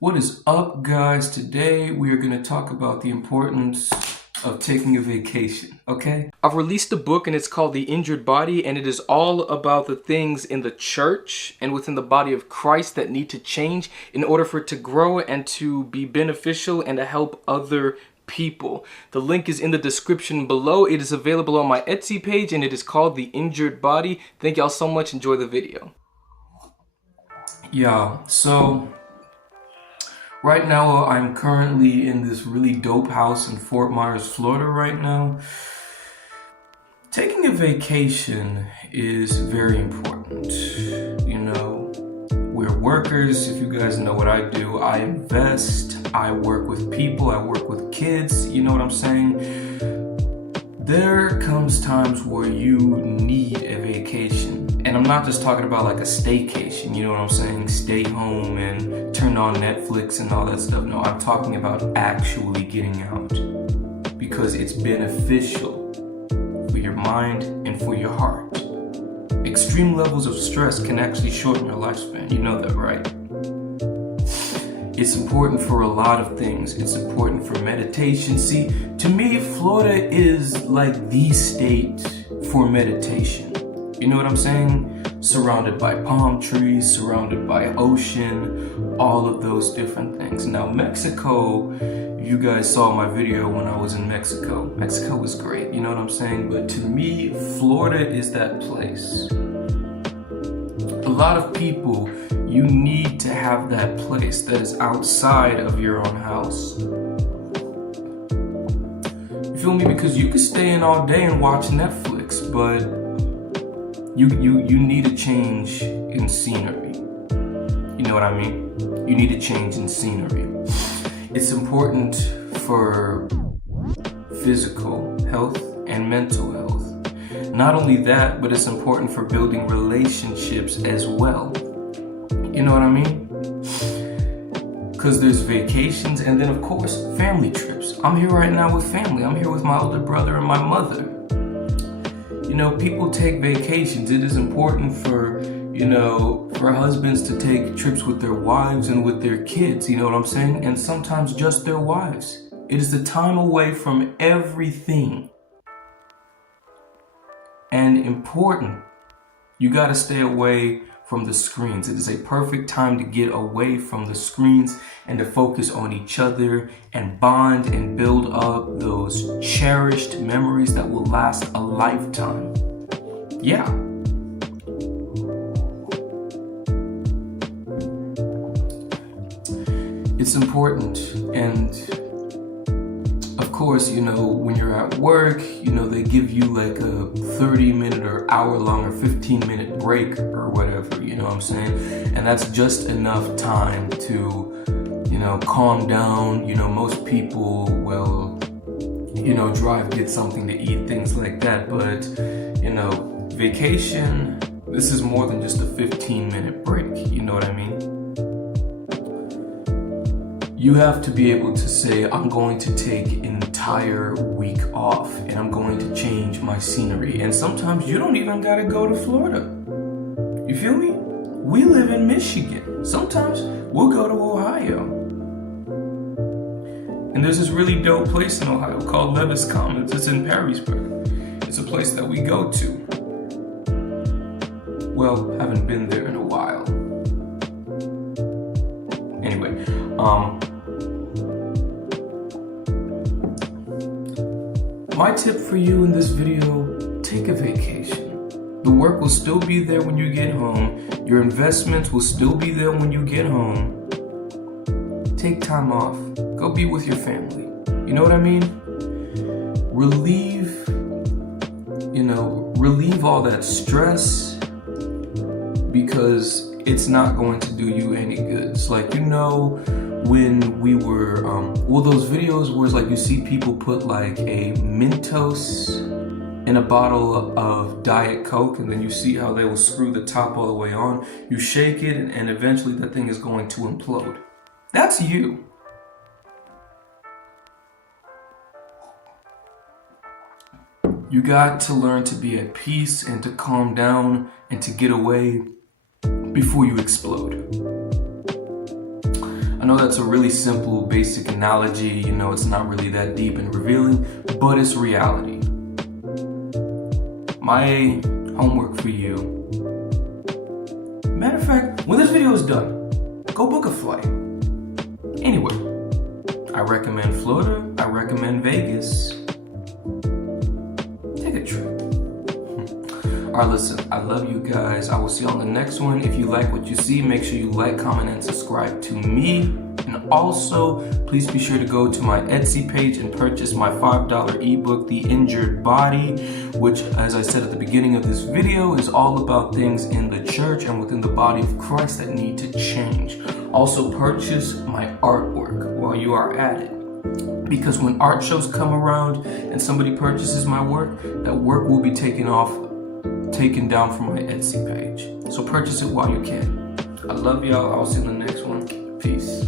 What is up, guys? Today we are going to talk about the importance of taking a vacation, okay? I've released a book and it's called The Injured Body, and it is all about the things in the church and within the body of Christ that need to change in order for it to grow and to be beneficial and to help other people. The link is in the description below. It is available on my Etsy page and it is called The Injured Body. Thank y'all so much. Enjoy the video. Yeah, so right now I'm currently in this really dope house in Fort Myers, Florida right now. Taking a vacation is very important. You know, we're workers. If you guys know what I do, I invest, I work with people, I work with kids, you know what I'm saying? There comes times where you need a vacation. And I'm not just talking about like a staycation, you know what I'm saying? Stay home and turn on Netflix and all that stuff. No, I'm talking about actually getting out because it's beneficial for your mind and for your heart. Extreme levels of stress can actually shorten your lifespan. You know that, right? It's important for a lot of things. It's important for meditation. See, to me, Florida is like the state for meditation. You know what I'm saying? Surrounded by palm trees, surrounded by ocean, all of those different things. Now, Mexico, you guys saw my video when I was in Mexico. Mexico was great, you know what I'm saying? But to me, Florida is that place. A lot of people, you need to have that place that is outside of your own house. You feel me? Because you could stay in all day and watch Netflix, but you need a change in scenery. You know what I mean? You need a change in scenery. It's important for physical health and mental health. Not only that, but it's important for building relationships as well. You know what I mean? Because there's vacations and then of course family trips. I'm here right now with family. I'm here with my older brother and my mother. You know, people take vacations. It is important for, you know, for husbands to take trips with their wives and with their kids, you know what I'm saying? And sometimes just their wives. It is the time away from everything. And important, you gotta stay away from the screens. It is a perfect time to get away from the screens and to focus on each other and bond and build up those cherished memories that will last a lifetime. Yeah. It's important, and of course, you know, when you're at work, you know, they give you like a 30-minute or hour-long or 15-minute break or whatever, you know what I'm saying? And that's just enough time to, you know, calm down. You know, most people will, you know, drive, get something to eat, things like that. But, you know, vacation, this is more than just a 15-minute break, you know what I mean? You have to be able to say, I'm going to take an entire week off and I'm going to change my scenery. And sometimes you don't even gotta go to Florida. You feel me? We live in Michigan. Sometimes we'll go to Ohio. And there's this really dope place in Ohio called Levis Commons. It's in Perrysburg. It's a place that we go to. Well, haven't been there in a while. Anyway, my tip for you in this video, take a vacation. The work will still be there when you get home. Your investments will still be there when you get home. Take time off. Go be with your family. You know what I mean? Relieve all that stress because it's not going to do you any good. It's like, you know, when we were, those videos where it's like you see people put like a Mentos in a bottle of Diet Coke and then you see how they will screw the top all the way on. You shake it and eventually that thing is going to implode. That's you. You got to learn to be at peace and to calm down and to get away before you explode. know that's a really simple, basic analogy. You know, it's not really that deep and revealing, but it's reality. My homework for you. Matter of fact, when this video is done, go book a flight. Anyway, I recommend Florida. I recommend Vegas. Take a trip. Alright, listen, I love you guys. I will see you on the next one. If you like what you see, make sure you like, comment, and subscribe to me. And also, please be sure to go to my Etsy page and purchase my $5 ebook, The Injured Body, which, as I said at the beginning of this video, is all about things in the church and within the body of Christ that need to change. Also, purchase my artwork while you are at it. Because when art shows come around and somebody purchases my work, that work will be taken down from my Etsy page. So purchase it while you can. I love y'all. I'll see you in the next one. Peace.